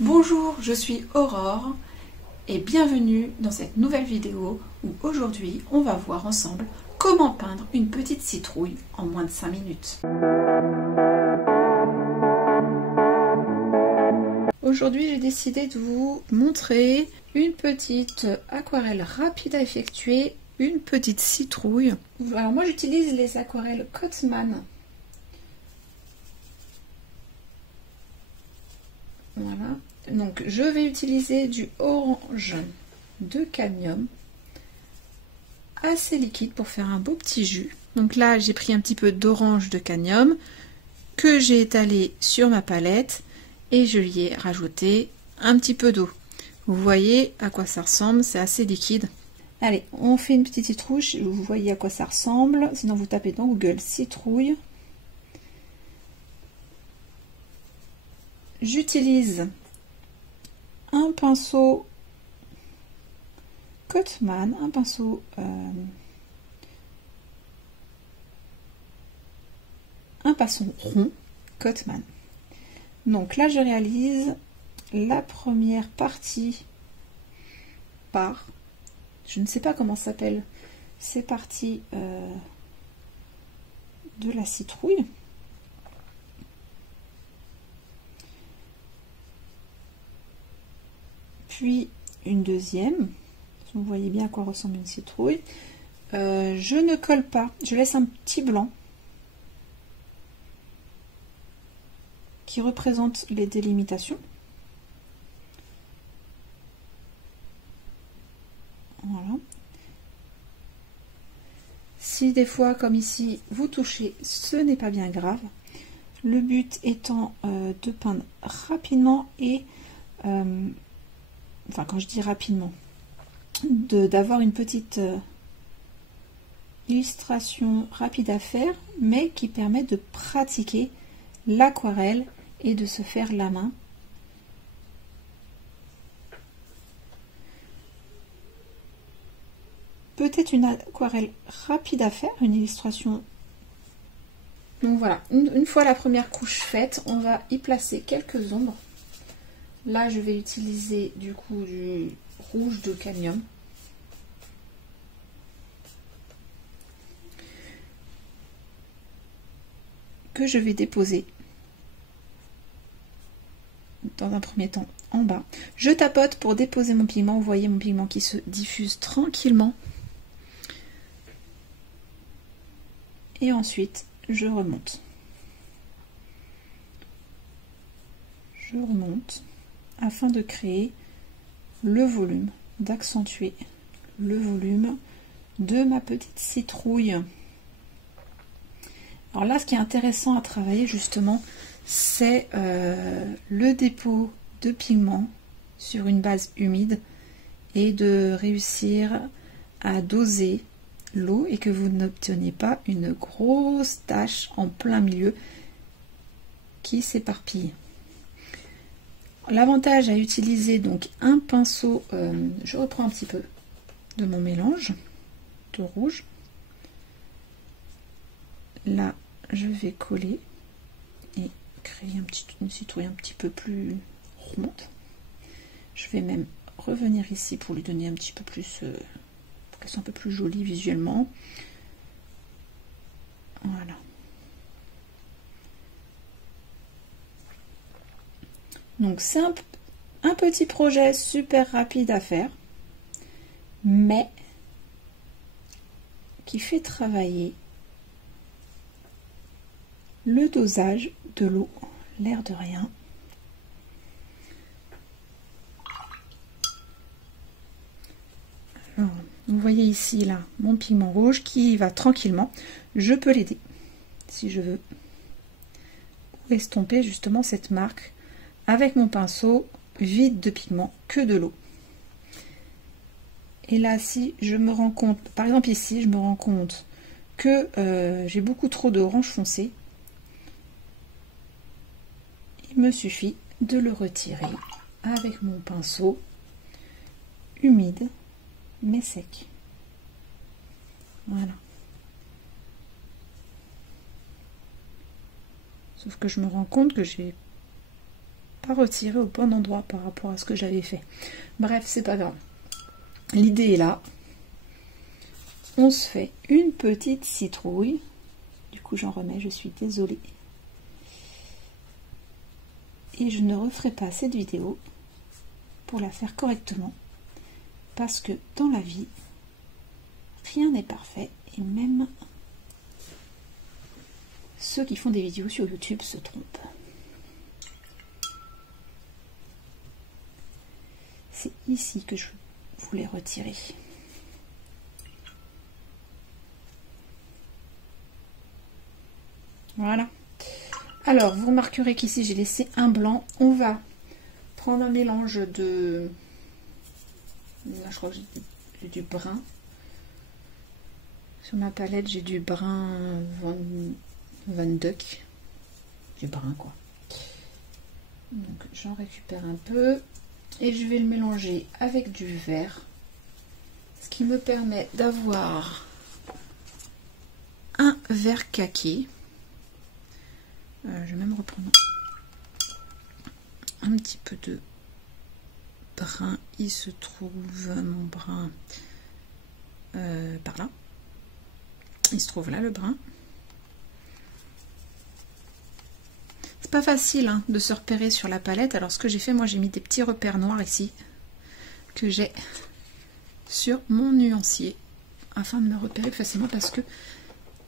Bonjour, je suis Aurore et bienvenue dans cette nouvelle vidéo où aujourd'hui on va voir ensemble comment peindre une petite citrouille en moins de 5 minutes. Aujourd'hui j'ai décidé de vous montrer une petite aquarelle rapide à effectuer, une petite citrouille. Alors moi j'utilise les aquarelles Cotman. Voilà. Donc je vais utiliser du orange de cadmium assez liquide pour faire un beau petit jus. Donc là j'ai pris un petit peu d'orange de cadmium que j'ai étalé sur ma palette et je lui ai rajouté un petit peu d'eau. Vous voyez à quoi ça ressemble, c'est assez liquide. Allez, on fait une petite citrouille, vous voyez à quoi ça ressemble, sinon vous tapez dans Google citrouille. J'utilise un pinceau Cotman, un pinceau rond Cotman. Donc là je réalise la première partie par, je ne sais pas comment ça s'appelle, ces parties de la citrouille. Puis une deuxième, vous voyez bien à quoi ressemble une citrouille. Je ne colle pas, je laisse un petit blanc qui représente les délimitations. Voilà. Si des fois, comme ici, vous touchez, ce n'est pas bien grave. Le but étant de peindre rapidement et enfin quand je dis rapidement, d'avoir une petite illustration rapide à faire, mais qui permet de pratiquer l'aquarelle et de se faire la main. Peut-être une aquarelle rapide à faire, une illustration. Donc voilà, une fois la première couche faite, on va y placer quelques ombres. Là, je vais utiliser du coup du rouge de cadmium. Que je vais déposer dans un premier temps en bas. Je tapote pour déposer mon pigment. Vous voyez mon pigment qui se diffuse tranquillement. Et ensuite, je remonte. Je remonte afin de créer le volume, d'accentuer le volume de ma petite citrouille. Alors là, ce qui est intéressant à travailler justement, c'est le dépôt de pigment sur une base humide et de réussir à doser l'eau et que vous n'obteniez pas une grosse tache en plein milieu qui s'éparpille. L'avantage à utiliser donc un pinceau, je reprends un petit peu de mon mélange de rouge. Là, je vais coller et créer une citrouille un petit peu plus ronde. Je vais même revenir ici pour lui donner un petit peu plus, pour qu'elle soit un peu plus jolie visuellement. Voilà. Donc c'est un petit projet super rapide à faire, mais qui fait travailler le dosage de l'eau, l'air de rien. Alors, vous voyez ici là mon pigment rouge qui va tranquillement. Je peux l'aider si je veux, ou estomper justement cette marque avec mon pinceau vide de pigment, que de l'eau. Et là, si je me rends compte, par exemple ici, je me rends compte que j'ai beaucoup trop d'orange foncé, il me suffit de le retirer avec mon pinceau humide mais sec. Voilà. Sauf que je me rends compte que j'ai pas retiré au bon endroit par rapport à ce que j'avais fait. Bref, c'est pas grave. L'idée est là. On se fait une petite citrouille. Du coup, j'en remets, je suis désolée. Et je ne referai pas cette vidéo pour la faire correctement. Parce que dans la vie, rien n'est parfait. Et même ceux qui font des vidéos sur YouTube se trompent. C'est ici que je voulais retirer. Voilà. Alors, vous remarquerez qu'ici, j'ai laissé un blanc. On va prendre un mélange de... Là, je crois que j'ai du brun. Sur ma palette, j'ai du brun Van Dyck. Du brun, quoi. Donc, j'en récupère un peu. Et je vais le mélanger avec du vert. Ce qui me permet d'avoir un vert kaki. Je vais même reprendre un petit peu de brun. Il se trouve mon brun par là. Il se trouve là le brun. C'est pas facile hein, de se repérer sur la palette. Alors ce que j'ai fait, moi j'ai mis des petits repères noirs ici que j'ai sur mon nuancier afin de me repérer facilement parce que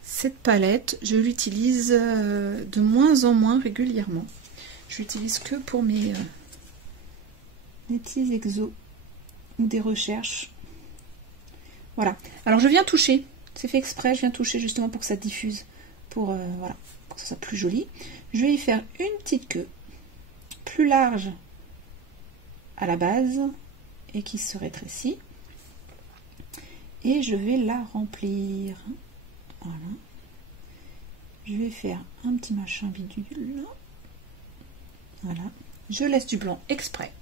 cette palette, je l'utilise de moins en moins régulièrement. Je l'utilise que pour mes petits exos ou des recherches. Voilà. Alors je viens toucher. C'est fait exprès. Je viens toucher justement pour que ça diffuse. Voilà, pour que ça soit plus joli. Je vais y faire une petite queue plus large à la base et qui se rétrécit. Et je vais la remplir. Voilà. Je vais faire un petit machin bidule. Voilà. Je laisse du blanc exprès.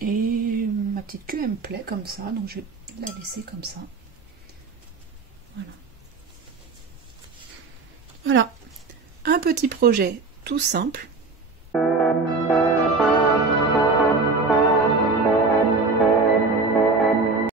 Et ma petite queue, elle me plaît comme ça. Donc je vais la laisser comme ça. Voilà. Voilà. Un petit projet tout simple.